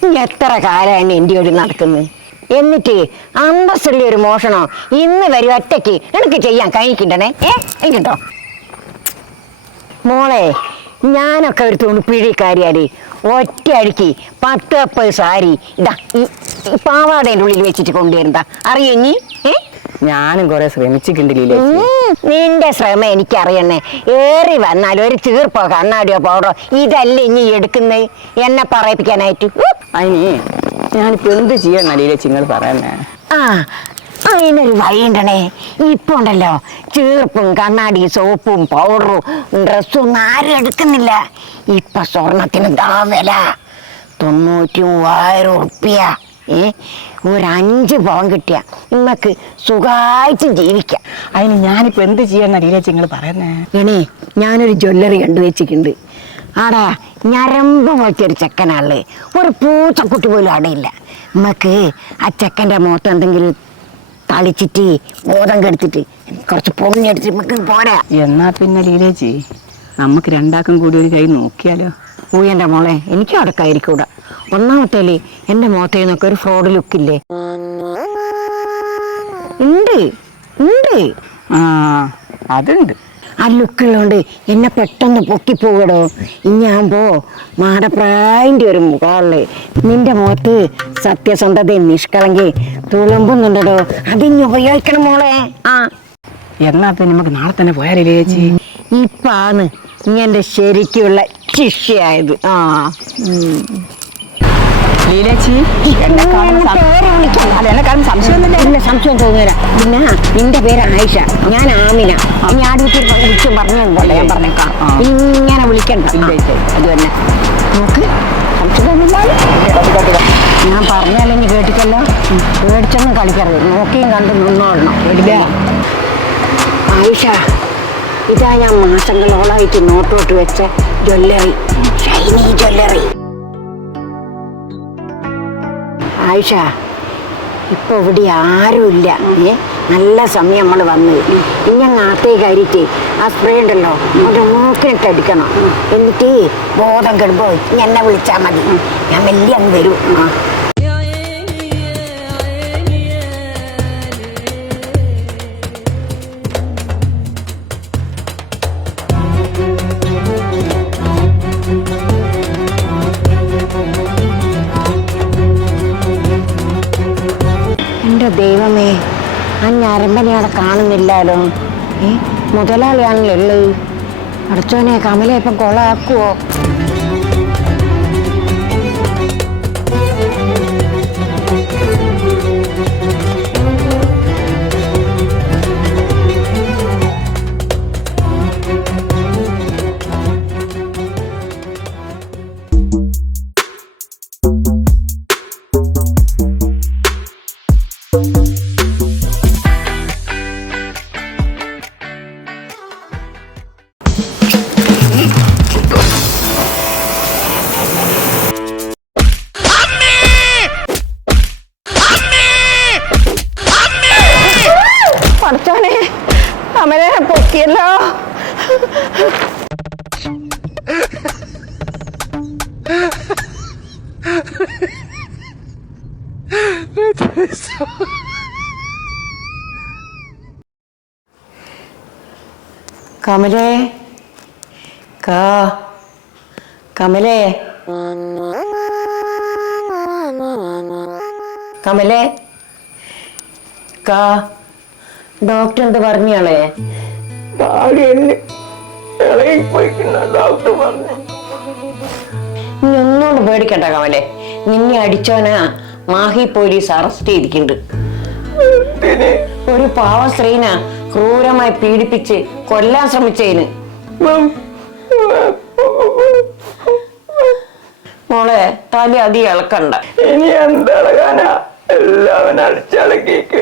ഇനി എത്ര കാലാണ് എന്റെ ഒരു നടക്കുന്നത് എന്നിട്ട് അന്തസ്സുള്ള ഒരു മോഷണം ഇന്ന് വരും ഒറ്റയ്ക്ക് എനിക്ക് ചെയ്യാൻ കഴിക്കണ്ടേ ഏ? കഴിഞ്ഞിട്ടോ മോളെ ഞാനൊക്കെ ഒരു തുണിപ്പിഴിക്കാരിയാൽ ഒറ്റ അടിക്ക് പത്ത് അപ്പത് സാരി ഇതാ ഈ പാവാടേന്റെ ഉള്ളിൽ വെച്ചിട്ട് കൊണ്ടുവരണ്ട അറിയോ ഏ? ഞാനും കുറെ ശ്രമിച്ചിട്ടുണ്ട് ലീലേച്ചി നിന്റെ ശ്രമം എനിക്കറിയണേ. ഏറി വന്നാൽ ഒരു ചീർപ്പോ കണ്ണാടിയോ പൗഡറോ ഇതല്ല ഇനി എടുക്കുന്നേ? എന്നെ പറയിപ്പിക്കാനായിട്ട്. അതിന് ഞാനിപ്പോ എന്ത് ചെയ്യണ ലീലച്ചി നിങ്ങൾ പറയുന്നേ? ആ അതിനൊരു വഴിയുണ്ടണേ ഇപ്പൊ ഉണ്ടല്ലോ. ചീർപ്പും കണ്ണാടി സോപ്പും പൗഡറും ഡ്രസ്സും ഒന്നും ആരും എടുക്കുന്നില്ല. ഇപ്പൊ സ്വർണത്തിന് ദാവല വില? തൊണ്ണൂറ്റി മൂവായിരം ഉറുപ്പ്യ. ഏ? ഒരഞ്ച് പവൻ കിട്ടിയ ഇമ്മക്ക് സുഖമായിട്ട് ജീവിക്കാം. അതിന് ഞാനിപ്പോൾ എന്ത് ചെയ്യാൻ അടിയിലെ നിങ്ങൾ പറയുന്നേ? ഇണേ ഞാനൊരു ജ്വല്ലറി കണ്ടുവച്ചിട്ടുണ്ട് ആടാ ഞരമ്പ് പോലത്തെ ചെക്കനാൾ. ഒരു പൂച്ചക്കുട്ടി പോലും അടയില്ല നമുക്ക് ആ ചെക്കന്റെ മുഖത്ത് എന്തെങ്കിലും തളിച്ചിട്ട് ബോധം കെടുത്തിട്ട് കുറച്ച് പൊങ്ങിയെടുത്തിട്ട് നമുക്ക് പോരാ. എന്നാ പിന്നെ ലീലേച്ചി നമുക്ക് രണ്ടാക്കും കൂടി ഒരു കൈ നോക്കിയാലോ? ഊയന്റെ മോളെ എനിക്കും അടക്കായിരിക്കൂട. ഒന്നാമത്തേൽ എന്റെ മുഖത്തേ നിന്നൊക്കെ ഒരു ഫ്രോഡ് ലുക്കില്ലേ ഉണ്ട് ഉണ്ട്. ആ അതുണ്ട്. ആ ലുക്കുള്ളതുകൊണ്ട് എന്നെ പെട്ടെന്ന് പൊക്കിപ്പോകടോ ഇനിയാകുമ്പോ മാടപ്രായന്റെ ഒരു മുഖമുള്ളേ നിന്റെ മുഖത്ത് സത്യസന്ധതയും നിഷ്കളങ്കി തുളുമ്പുന്നുണ്ടോ അതിന് ഉപയോഗിക്കണം മോളെ. ആ. എന്നാ പിന്നെ നമുക്ക് നാളെ തന്നെ പോയാലേ ചേച്ചി? ഇപ്പാന്ന് ഇനി എന്റെ ശരിക്കുള്ള ശിക്ഷയായത് ആ. ഉം. ലീലേച്ചി എന്നെ കാണുന്ന സം- പേര് വിളിക്കണ്ട. അല്ല എന്നെ കാണുന്ന സംശയമൊന്നുമില്ല ഇല്ല സംശയം തോന്നുന്നില്ല പിന്നെ നിന്റെ പേര് ആയിഷ ഞാൻ ആമിന. ഇനി ആ വീട്ടിൽ വിളിച്ച് പറഞ്ഞു പോലെ ഞാൻ പറഞ്ഞേക്കാം. ആ. ഇങ്ങനെ വിളിക്കണ്ട. ഇല്ല, ഇല്ല. അത് തന്നെ. നോക്ക്. സംശയമൊന്നുമില്ലാതെ ഞാൻ പറഞ്ഞാലെങ്കിൽ കേട്ടിക്കല്ലോ പേടിച്ചൊന്നും കളിക്കരുത്. നോക്കിയും കണ്ട് നിന്നോളണം. ഇല്ല. ആയിഷ ഇതാ ഞാൻ മാസങ്ങളോളായിട്ട് നോട്ടോട്ട് വെച്ച ജ്വല്ലറി ഷൈനി ജ്വല്ലറി ആയിഷ ഇപ്പൊ ഇവിടെ ആരുമില്ല. ഏ നല്ല സമയം നമ്മൾ വന്നു. ഇനി നാട്ടേ അരിറ്റ് ആ സ്പ്രേ ഉണ്ടല്ലോ അത് മൂക്കിനിട്ട് അടിക്കണം. എന്നിട്ട് ബോധം കെടുമ്പോ ഇനി എന്നെ വിളിച്ചാൽ മതി. ഞാൻ വലിയ അങ്ങ് വരും. ആ. ആ ഞരമ്പനെ അവിടെ കാണുന്നില്ലാലോ? ഏ മുതലാളിയാണല്ലോ ഉള്ളത്. അടച്ചോനെ കമല ഇപ്പം കൊളാക്കുവോ? കമലേ? കാ. കമലേ? കമലേ? കാ. ഡോക്ടർ എന്ത് പറഞ്ഞാളേ നീ ഒന്നുകൊണ്ട് പേടിക്കണ്ട കമലേ. നിന്നെ അടിച്ചോനാ മാഹി പോലീസ് അറസ്റ്റ് ചെയ്തിട്ടുണ്ട് ഒരു പാവ സ്ത്രീന ക്രൂരമായി പീഡിപ്പിച്ച് കൊല്ലാൻ ശ്രമിച്ചതിന് മോളെ തല അതി ഇളക്കണ്ട. ഇനി എന്തിളകാനാ? അടിച്ചളക്കിക്ക്.